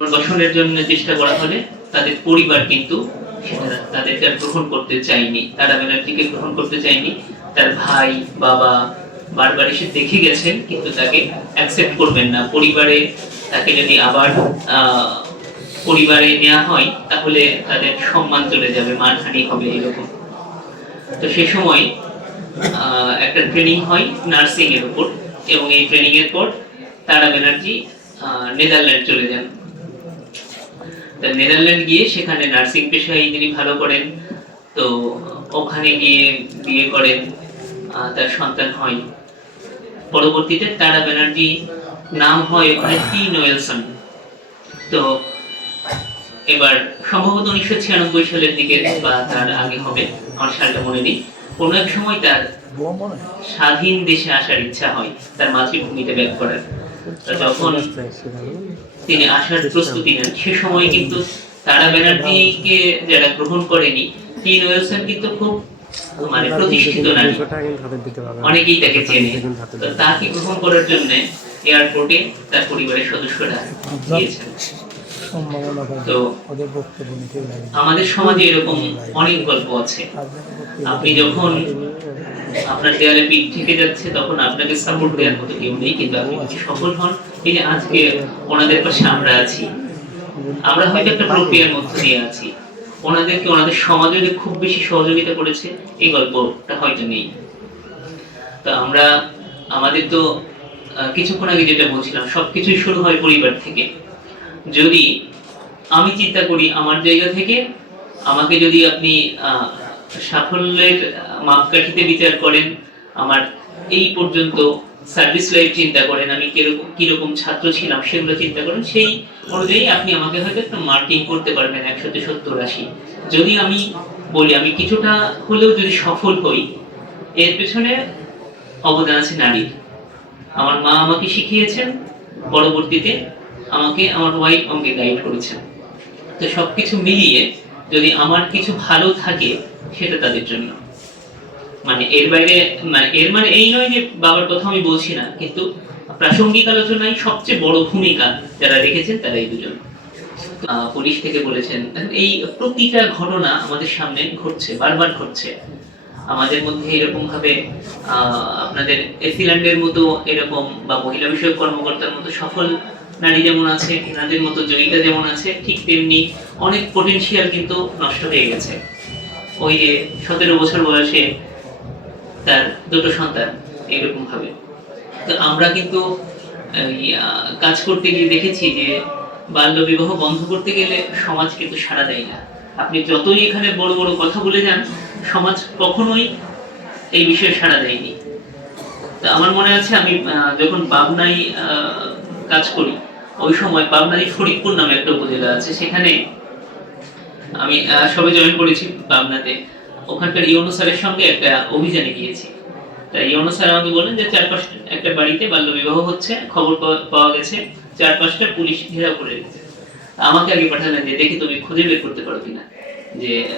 পুনর্বাসনের জন্য চেষ্টা করা হলে তাদের পরিবার কিন্তু তাদেরকে আর গ্রহণ করতে চায়নি। তারা ব্যানার্জিকে গ্রহণ করতে চায়নি। তার ভাই, বাবা বারবার এসে দেখে গেছেন, কিন্তু তাকে অ্যাকসেপ্ট করবেন না। পরিবারে তাকে যদি আবার পরিবারে নেওয়া হয়, তাহলে তাদের সম্মান চলে যাবে, মানহানি হবে এরকম। তো সে সময় একটা ট্রেনিং হয় নার্সিং এর উপর এবং এই ট্রেনিং এর পর তারা ব্যানার্জি নেদারল্যান্ড চলে যান। নেদারল্যান্ড গিয়ে সেখানে নার্সিং পেশায় তিনি ভালো করেন। তো ওখানে গিয়ে বিয়ে করেন তার সন্তান হয়। পরবর্তীতে তারা ব্যানার্জি নাম হয় ওখানে টি নোয়েলসন। তো এবার সম্ভবত উনিশশো ছিয়ানব্বই সালের দিকে বা তার আগে হবে আমার সালটা মনে নেই। কোনো এক সময় তার স্বাধীন দেশে আসার ইচ্ছা হয় তার মাতৃভূমিতে ব্যাক করার। যখন তিনি আসার প্রস্তুতি নেন, সে সময় কিন্তু তারা ব্যানার্জিকে যারা গ্রহণ করেনি টিন ওয়েলসন কিন্তু খুব মানে প্রতিষ্ঠিত নারী। অনেকেই তাকে চেনে। তাকে গ্রহণ করার জন্য এয়ারপোর্টে তার পরিবারের সদস্যরা গিয়েছেন। তো ওদের বক্তব্য নিতে লাগে। আমাদের সমাজে এরকম অনেক গল্প আছে। আপনি যখন আপনার দেয়ালে পিঠ থেকে যাচ্ছে তখন আপনাকে সাপোর্ট দেওয়ার মতো কেউ নেই কিন্তু আপনি যদি সফল হন এই যে আজকে ওনাদের পাশে আমরা আছি। আমরা হয়তো একটা প্রক্রিয়ার মধ্য দিয়ে আছি। ওনাদেরকে ওনাদের সমাজে যে খুব বেশি সহযোগিতা করেছে এই গল্পটা হয়তো নেই। তো আমরা আমাদের তো কিছুক্ষণ আগে যেটা বলছিলাম সবকিছুই শুরু হয় পরিবার থেকে। যদি আমি চিন্তা করি আমার জায়গা থেকে, আমাকে যদি আপনি সাফল্যের মাপকাঠিতে বিচার করেন, আমার এই পর্যন্ত সার্ভিস লাইফ চিন্তা করেন, আমি কীরকম কীরকম ছাত্র ছিলাম, সেগুলো চিন্তা করেন, সেই অনুযায়ী আপনি আমাকে হয়তো একটা মার্কিং করতে পারবেন, একশোতে সত্তর আশি। যদি আমি বলি, আমি কিছুটা হলেও যদি সফল হই, এর পেছনে অবদান আছে নারীর। আমার মা আমাকে শিখিয়েছেন, পরবর্তীতে আমাকে আমার ওয়াইফ আমাকে গাইড করেছেন। তো সবকিছু মিলিয়ে যদি আমার কিছু ভালো থাকে, সেটা তাদের জন্য। মানে এর বাইরে মানে এর মানে এই নয় যে বাবার কথা আমি বলছি না, কিন্তু প্রাসঙ্গিক আলোচনায় সবচেয়ে বড় ভূমিকা যারা রেখেছেন তারা এই দুজন পুলিশ থেকে বলেছেন এই প্রতিটা ঘটনা আমাদের সামনে ঘটছে, বারবার ঘটছে। আমাদের মধ্যে এরকম ভাবে আপনাদের এসিল্যান্ডের মতো এরকম বা মহিলা বিষয়ক কর্মকর্তার মতো সফল নারী যেমন আছে এনাদের মতো জয়িতা যেমন আছে ঠিক তেমনি অনেক পটেনশিয়াল কিন্তু নষ্ট হয়ে গেছে। ওই যে সতেরো বছর বয়সে তার দুটো সন্তান এরকম ভাবে। তো আমরা কিন্তু কাজ করতে গিয়ে দেখেছি যে বাল্য বিবাহ বন্ধ করতে গেলে সমাজ কিন্তু সাড়া দেয় না। আপনি যতই এখানে বড় বড় কথা বলে যান সমাজ কখনোই এই বিষয়ে সাড়া দেয়নি। তো আমার মনে আছে আমি যখন আহ, কাজ করি ওই সময় পাবনায় ফরিদপুর নামে একটা উপজেলা আছে, সেখানে আমি সবে জয়েন করেছি পাবনাতে ওখানকার ইউনো স্যারের সঙ্গে একটা অভিযানে গিয়েছি। তা ইউনো স্যার আমাকে বললেন যে চার পাঁচটা, একটা বাড়িতে বাল্য বিবাহ হচ্ছে, খবর পাওয়া- গেছে, চার পাঁচটা পুলিশ ঘেরাও করে রেখেছে। আমাকে আগে পাঠালেন যে, দেখি তুমি খুঁজে বের করতে পারো কিনা, যে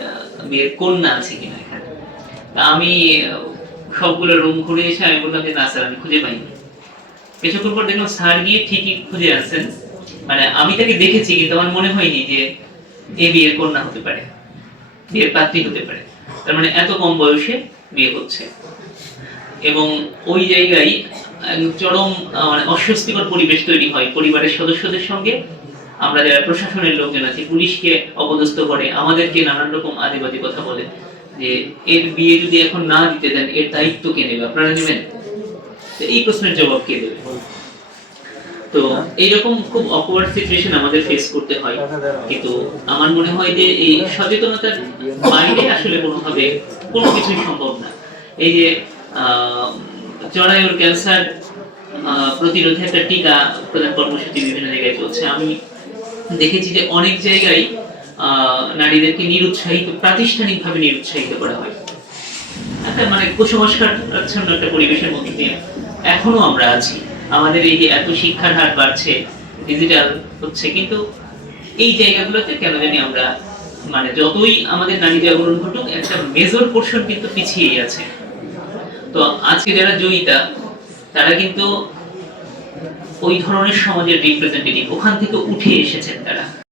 মেয়ের কন্যা আছে কিনা এখানে। আমি সবগুলো রুম ঘুরে এসে আমি বললাম যে, না স্যার, আমি খুঁজে পাইনি। কিছুক্ষণ পর দেখলাম স্যার গিয়ে ঠিকই খুঁজে আসছেন। মানে আমি তাকে দেখেছি, কিন্তু আমার মনে হয়নি যে এ বিয়ের কন্যা হতে পারে, বিয়ের পাত্রী হতে পারে। তার মানে এত কম বয়সে বিয়ে হচ্ছে। এবং ওই জায়গায় চরম মানে অস্বস্তিকর পরিবেশ তৈরি হয় পরিবারের সদস্যদের সঙ্গে। আমরা যারা প্রশাসনের লোকজন আছি, পুলিশকে অপদস্থ করে, আমাদেরকে নানান রকম আদিবাদী কথা বলে, যে এর বিয়ে যদি এখন না দিতে দেন, এর দায়িত্ব কে নেবে? আপনারা নেবেন? এই প্রশ্নের জবাব কে দেবে? তো এইরকম খুব অকওয়ার্ড সিচুয়েশন আমাদের ফেস করতে হয়। কিন্তু আমার মনে হয় যে এই সচেতনতার বাইরে আসলে কোনোভাবে কোনো কিছুই সম্ভব না। এই যে জরায়ুর ক্যান্সার প্রতিরোধে একটা টিকা প্রদান কর্মসূচি বিভিন্ন জায়গায় চলছে। আমি দেখেছি যে অনেক জায়গায় নারীদেরকে নিরুৎসাহিত, প্রাতিষ্ঠানিকভাবে নিরুৎসাহিত করা হয়। একটা মানে কুসংস্কার একটা পরিবেশের মধ্যে দিয়ে এখনও আমরা আছি। আমাদের এই যে এত শিক্ষার হার বাড়ছে ডিজিটাল হচ্ছে, কিন্তু এই জায়গাগুলোতে কেন জানি আমরা মানে যতই আমাদের নারী জাগরণ ঘটুক, একটা মেজর পোর্শন কিন্তু পিছিয়েই আছে। তো আজকে যারা জয়িতা, তারা কিন্তু ওই ধরনের সমাজের রিপ্রেজেন্টেটিভ ওখান থেকে উঠে এসেছেন তারা।